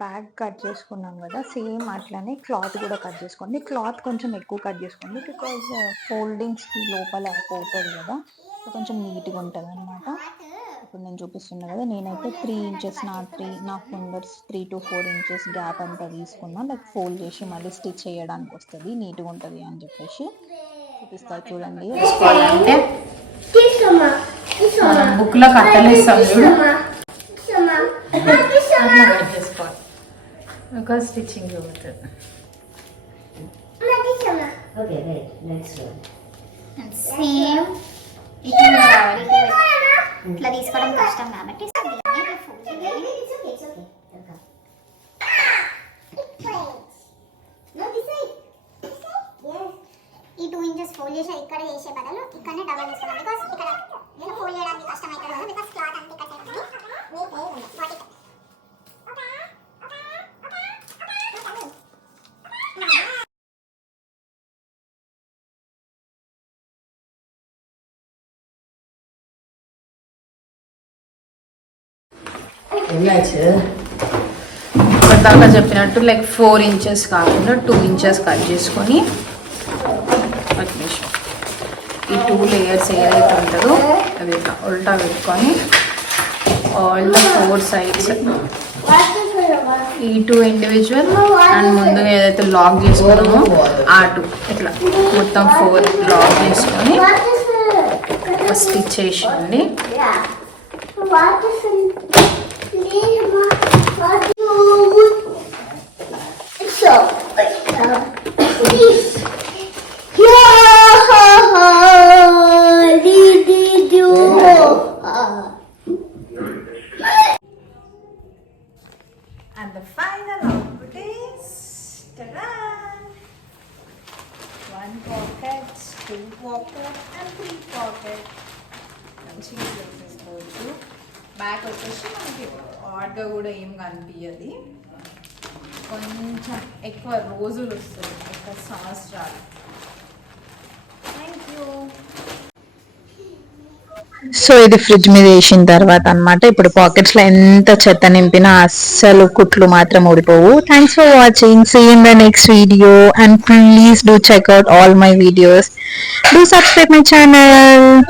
Bag cut చేసుకున్నాం కదా, సేమ్ అట్లానే క్లాత్ కూడా కట్ చేసుకోండి. క్లాత్ కొంచెం ఎక్కువ కట్ చేసుకోండి, బికాజ్ ఫోల్డింగ్స్కి లోపల పోతుంది కదా, కొంచెం నీట్గా ఉంటుంది అనమాట. ఇప్పుడు నేను చూపిస్తున్నా కదా, నేనైతే 3 ఇంచెస్ నా ఫింగర్స్ 3 to 4 ఇంచెస్ గ్యాప్ అంతా తీసుకున్నా, లైక్ ఫోల్డ్ చేసి మళ్ళీ స్టిచ్ చేయడానికి వస్తుంది, నీట్గా ఉంటుంది అని చెప్పేసి చూపిస్తా చూడండి. బుక్ లో కట్టలేస్తాం చేసుకోవాలి, స్టిచ్చింగ్ అవుతుంది. ఇట్లా తీసుకోవడం కష్టం కాబట్టి ఈ 2 ఇంచెస్ ఫోల్డ్ చేసి ఇక్కడ చేసే బదులు ఇక్కడనే డబల్ చేసుకోవాలి. బికాస్ ఇక్కడ ఫోల్డ్ చేయడానికి కష్టం అవుతుంది కదా, బికాస్ క్లాత్ అంతా కట్ అవుతుంది. ఇప్పటిదాకా చెప్పినట్టు లైక్ 4 ఇంచెస్ కాకుండా 2 ఇంచెస్ కట్ చేసుకొని ఈ 2 లేయర్స్ ఏదైతే ఉంటుందో అది ఇట్లా ఉల్టా పెట్టుకొని ఆల్ ద 4 సైడ్స్ ఈ 2 ఇండివిజువల్ అండ్ ముందుగా ఏదైతే లాక్ చేసుకున్నామో ఆ 2 ఇట్లా మొత్తం 4 లాక్ చేసుకొని స్టిచ్ చేసేయండి. And the final output is ta-da! 1 pocket, 2 pocket and 3 pocket. మంచిగా చేసేసుకోవచ్చు. బ్యాక్ వచ్చేసి మనకి ఆడ్గా కూడా ఏం కనిపించదు, కొంచెం ఎక్కువ రోజులు వస్తుంది, ఎక్కువ సంవత్సరాలు. Thank you. సో ఇది ఫ్రిడ్జ్ మీద వేసిన తర్వాత అనమాట. ఇప్పుడు పాకెట్స్ లో ఎంత చెత్త నింపినా అస్సలు కుట్లు మాత్రం ఊడిపోవు. Thanks for watching. See in the next video and please do check out all my videos. Do subscribe my channel.